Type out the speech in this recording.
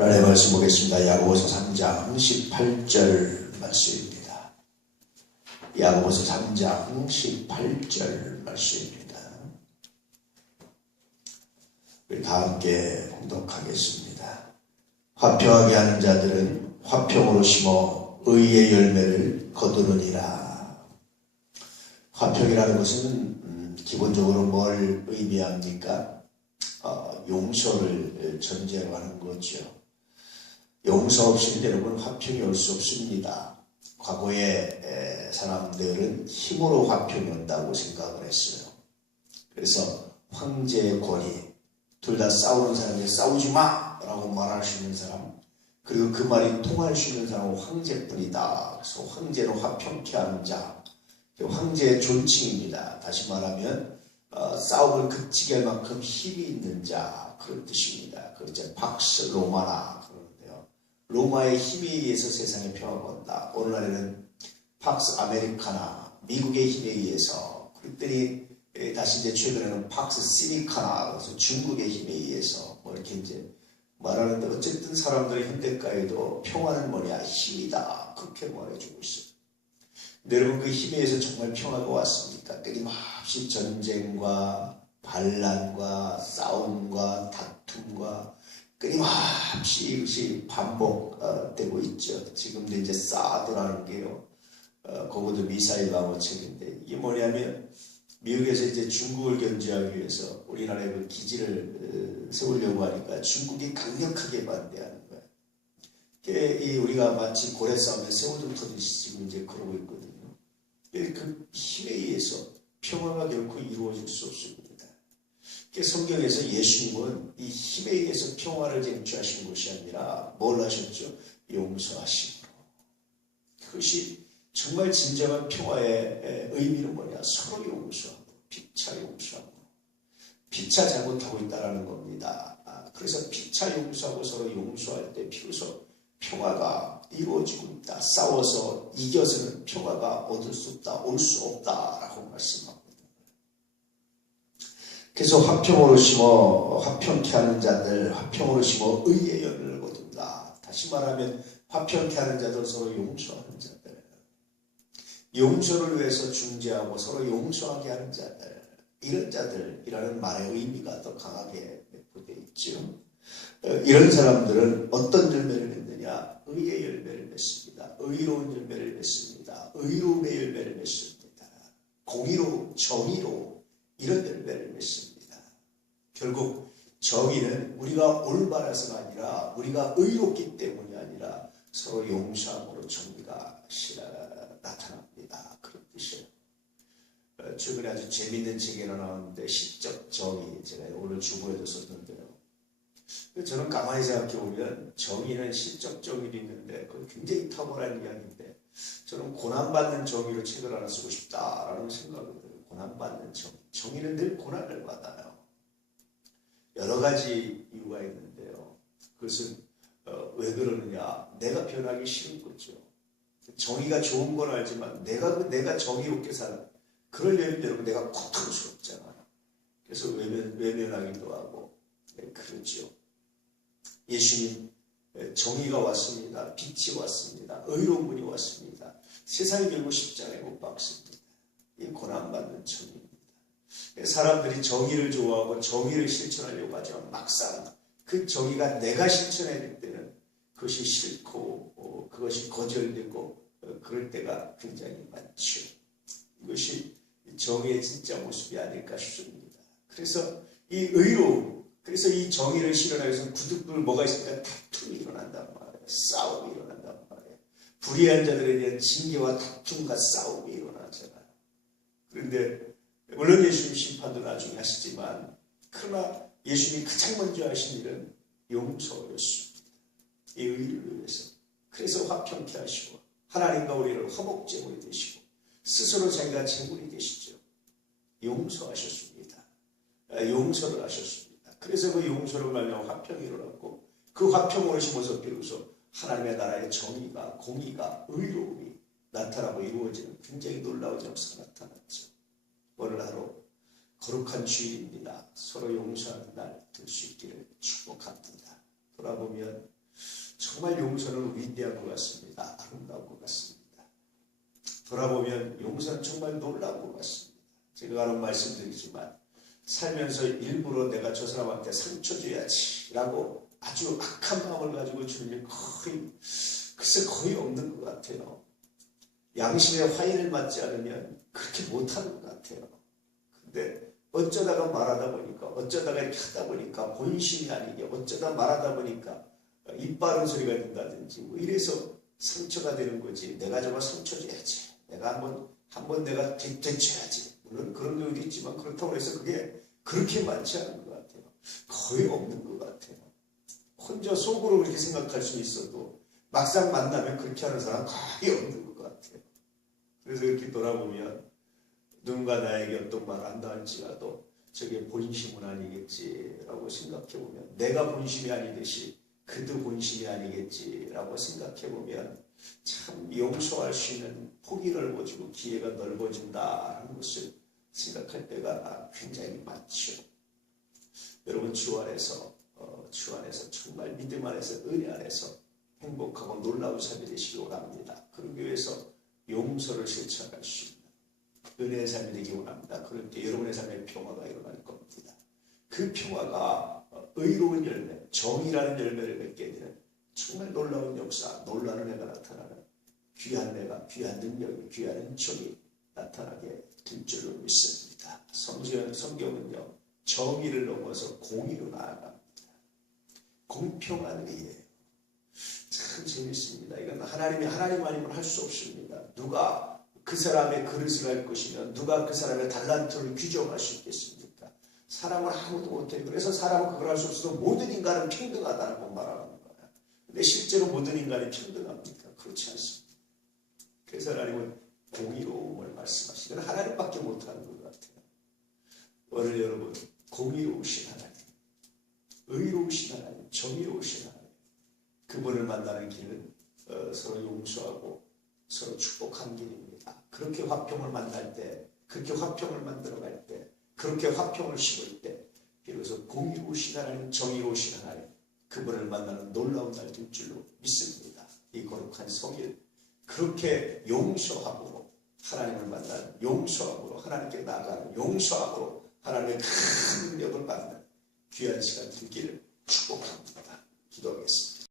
하나님의 말씀 보겠습니다. 야고보서 3장 18절 말씀입니다. 야고보서 3장 18절 말씀입니다. 우리 다 함께 공독하겠습니다. 화평하게 하는 자들은 화평으로 심어 의의 열매를 거두느니라. 화평이라는 것은 음, 기본적으로 뭘 의미합니까? 어, 용서를 전제로 하는 거죠. 용서 없이는 여러분 화평이 올 수 없습니다. 과거에 사람들은 힘으로 화평이 온다고 생각을 했어요. 그래서 황제의 권위, 둘 다 싸우는 사람이 싸우지 마! 라고 말할 수 있는 사람, 그리고 그 말이 통할 수 있는 사람은 황제뿐이다. 그래서 황제로 화평케 하는 자, 황제의 존칭입니다. 다시 말하면 어, 싸움을 그치게 할 만큼 힘이 있는 자 그런 뜻입니다. 그 박스 로마나 로마의 힘에 의해서 평화가 온다. 오늘날에는 팍스 아메리카나 미국의 힘에 의해서 그랬더니 다시 이제 최근에는 팍스 시니카나 그래서 중국의 힘에 의해서 뭐 이렇게 이제 말하는데 어쨌든 사람들의 현대가에도 평화는 뭐냐 힘이다 그렇게 말해주고 있어요. 여러분 그 힘에 의해서 정말 평화가 왔습니까? 끊임없이 전쟁과 반란과 다툼과 끊임없이 이것이 반복되고 있죠. 지금도 이제 사드라는 게요. 어, 거기도 미사일 방어책인데 이게 뭐냐면 미국에서 이제 중국을 견제하기 위해서 우리나라의 그 기지를 어, 세우려고 하니까 중국이 강력하게 반대하는 거예요. 이 우리가 마치 고래 싸움에 세월좀 터듯이 지금 이제 그러고 있거든요. 그 힘에 의해서 평화가 결코 이루어질 수 없습니다. 성경에서 예수님은 이 힘에 의해서 평화를 쟁취하신 것이 아니라 뭘 하셨죠? 용서하심으로. 그것이 정말 진정한 평화의 의미는 뭐냐? 서로 용서하고, 피차 용서하고. 피차 잘못하고 있다는 겁니다. 아, 그래서 피차 용서하고 서로 용서할 때 비로소 평화가 이루어지고 있다. 싸워서 이겨서는 평화가 얻을 수 없다, 올 수 없다라고 말씀합니다. 그래서 화평으로 심어 화평케 하는 자들, 화평으로 심어 의의 열매를 거둔다. 다시 말하면 화평케 하는 자들 서로 용서하는 자들, 용서를 위해서 중재하고 서로 용서하게 하는 자들, 이런 자들이라는 말의 의미가 더 강하게 내포되어 있죠. 어, 이런 사람들은 어떤 열매를 맺느냐? 의의 열매를 맺습니다. 의로운 열매를 맺습니다. 의로움의 열매를 맺습니다. 공의로, 정의로 이런 열매를 맺습니다. 결국 정의는 우리가 올바라서가 아니라 우리가 의롭기 때문이 아니라 서로 용서함으로 정의가 나타납니다. 그런 뜻이에요. 어, 최근에 아주 재밌는 책이 하나 나왔는데 시적 정의 제가 오늘 주보에도 썼는데요. 저는 가만히 생각해 보면 정의는 시적 정의도 있는데 그 굉장히 탁월한 이야기인데 저는 고난받는 정의로 책을 하나 쓰고 싶다라는 생각을 들어요. 고난받는 정의. 정의는 늘 고난을 받아요. 여러 가지 이유가 있는데요. 그것은 어, 왜 그러느냐? 내가 변하기 싫은 거죠. 정의가 좋은 건 알지만 내가 내가 정의롭게 살아. 그러려면 여러분 내가 고통스럽잖아요. 그래서 외면 외면하기도 하고 네, 그렇죠. 예수님 정의가 왔습니다. 빛이 왔습니다. 의로운 분이 왔습니다. 세상이 결국 십자가에 못 박습니다. 이 고난받는 정의. 사람들이 정의를 좋아하고 정의를 실천하려고 하지만 막상 그 정의가 내가 실천해야 될 때는 그것이 싫고 어, 그것이 거절되고 어, 그럴 때가 굉장히 많죠. 이것이 정의의 진짜 모습이 아닐까 싶습니다. 그래서 이 의로 그래서 이 정의를 실현하기 위해서 구두불 뭐가 있습니까? 다툼이 일어난단 말이에요. 싸움이 일어난단 말이에요. 불의한 자들에 대한 징계와 다툼과 싸움이 일어나잖아요. 그런데 물론 예수님 심판도 나중에 하시지만 그러나 예수님이 가장 먼저 하신 일은 용서였습니다. 이 의를 위해서. 그래서 화평케 하시고 하나님과 우리를 화목제물이 되시고 스스로 자기가 제물이 되시죠. 용서하셨습니다. 아, 용서를 하셨습니다. 그래서 그 용서를 말며 화평이 일어났고 그 화평으로 심어서 비로소 하나님의 나라의 정의가 공의가 의로움이 나타나고 이루어지는 굉장히 놀라운 역사가 나타났죠. 거룩한 주일입니다. 서로 용서하는 날 될 수 있기를 축복합니다. 돌아보면 정말 용서는 위대한 것 같습니다. 아름다운 것 같습니다. 돌아보면 용서는 정말 놀라운 것 같습니다. 제가 가는 말씀드리지만 살면서 일부러 내가 저 사람한테 상처 줘야지 라고 아주 악한 마음을 가지고 주는 일 거의 글쎄 거의 없는 것 같아요. 양심의 화인을 맞지 않으면 그렇게 못하는 것 같아요. 근데 어쩌다가 말하다 보니까 어쩌다가 이렇게 하다 보니까 본심이 아니게 어쩌다 말하다 보니까 입 바른 소리가 된다든지 뭐 이래서 상처가 되는 거지. 내가 저거 상처 줘야지. 내가 한번 한번 내가 되, 되쳐야지. 물론 그런 경우도 있지만 그렇다고 해서 그게 그렇게 많지 않은 것 같아요. 거의 없는 것 같아요. 혼자 속으로 그렇게 생각할 수 있어도 막상 만나면 그렇게 하는 사람 거의 없는 것 같아요. 그래서 이렇게 돌아보면 누군가 나에게 어떤 말 한다 할지라도 저게 본심은 아니겠지라고 생각해 보면 내가 본심이 아니듯이 그도 본심이 아니겠지라고 생각해 보면 참 용서할 수 있는 폭이 넓어지고 기회가 넓어진다는 것을 생각할 때가 굉장히 많죠. 여러분 주 안에서 어, 주 안에서 정말 믿음 안에서 은혜 안에서 행복하고 놀라운 삶이 되시기 원합니다. 그러기 위해서 용서를 실천할 수 은혜의 삶이 되기 원합니다. 그럴 때 여러분의 삶에 평화가 일어날 겁니다. 그 평화가 어, 의로운 열매, 정의라는 열매를 맺게 되는 정말 놀라운 역사, 놀라운 은혜가 나타나는 귀한 내가, 귀한 능력이, 귀한 은총이 나타나게 될 줄로 믿습니다. 성경, 성경은요, 정의를 넘어서 공의로 나아갑니다. 공평한 의예요. 참 재밌습니다. 이건 하나님이 하나님 아니면 할 수 없습니다. 누가 그 사람의 그릇을 할 것이면 누가 그 사람의 달란트를 규정할 수 있겠습니까? 사람은 아무도 못해요. 그래서 사람은 그걸 할 수 없어도 모든 인간은 평등하다고 말하는 거예요. 근데 실제로 모든 인간이 평등합니까? 그렇지 않습니다. 그래서 하나님은 공의로움을 말씀하시는 하나님밖에 못하는 것 같아요. 오늘 여러분 공의로우신 하나님, 의로우신 하나님, 정의로우신 하나님 그분을 만나는 길은 어, 서로 용서하고 서로 축복하는 길입니다. 그렇게 화평을 만날 때, 그렇게 화평을 만들어갈 때, 그렇게 화평을 심을 때, 비로소 공의로우신 하나님, 정의로우신 하나님, 그분을 만나는 놀라운 날 될 줄로 믿습니다. 이 거룩한 성일, 그렇게 용서함으로 하나님을 만나는 용서함으로 하나님께 나아가는 용서함으로 하나님의 큰 능력을 받는 귀한 시간 되기를 축복합니다. 기도하겠습니다.